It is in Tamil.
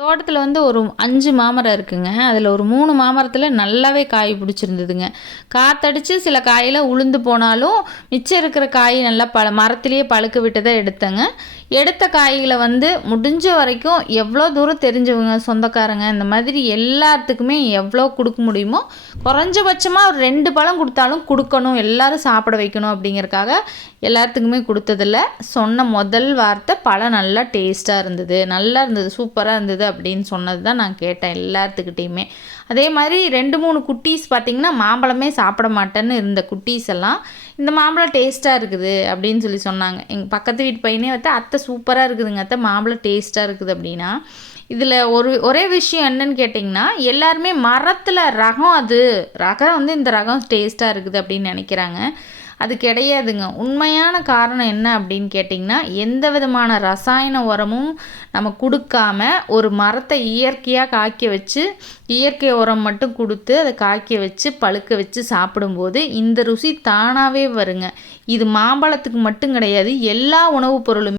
தோட்டத்துல வந்து ஒரு 5 மாமரம் இருக்குங்க. அதுல ஒரு 3 மாமரத்துல நல்லாவே காய் புடிச்சிருந்ததுங்க. காத்தடிச்சு சில காயில உளுந்து போனாலும், மிச்சம் இருக்கிற காய் நல்லா மரத்திலேயே பழுக்க விட்டத எடுத்தேங்க. எடுத்த காய்கள வந்து முடிஞ்ச வரைக்கும் எவ்வளோ தூரம் தெரிஞ்சவங்க, சொந்தக்காரங்க இந்த மாதிரி எல்லாத்துக்குமே எவ்வளோ குடுக்க முடியுமோ, குறைஞ்சபட்சமா ஒரு 2 பழம் குடுத்தாலும் குடுக்கணும், எல்லாரும் சாப்பிட வைக்கணும் அப்படிங்கிறக்காக எல்லாத்துக்குமே குடுத்ததில, சொன்ன முதல் வார்த்தை "பழம் நல்லா டேஸ்ட்டா இருந்தது, நல்லா இருந்தது, சூப்பரா இருந்தது" அப்படின்னு சொன்னது தான் நான் கேட்டேன் எல்லாத்துக்கிட்டயுமே. அதே மாதிரி 2, 3 குட்டீஸ் பார்த்தீங்கன்னா, மாம்பழமே சாப்பிட மாட்டேன்னு இருந்த குட்டீஸ் எல்லாம், "இந்த மாம்பழம் டேஸ்ட்டா இருக்குது" அப்படின்னு சொல்லி சொன்னாங்க. எங்க பக்கத்து வீட்டு பையனே வந்து, "அத்தை சூப்பரா இருக்குதுங்க அத்தை, மாம்பழம் டேஸ்ட்டா இருக்குது" அப்படின்னா. இதில ஒரே விஷயம் என்னன்னு கேட்டிங்கன்னா, எல்லாருமே மரத்தில ரகம் அது, ரகம் வந்து இந்த ரகம் டேஸ்ட்டா இருக்குது அப்படின்னு நெனைக்கிறாங்க. அது கிடையாதுங்க. உண்மையான காரணம் என்ன அப்படின்னு கேட்டிங்கன்னா, எந்த விதமான ரசாயன உரமும் நம்ம குடுக்காம, ஒரு மரத்த இயற்கையா காய்க்க வச்சு, இயற்கை உரம் மட்டும் குடுத்து, அத காய்க்க வச்சு, பழுக்க வச்சு சாப்பிடும்போது, இந்த ருசி தானாவே வருங்க. இது மாம்பழத்துக்கு மட்டும் கிடையாது, எல்லா உணவு பொருளுமே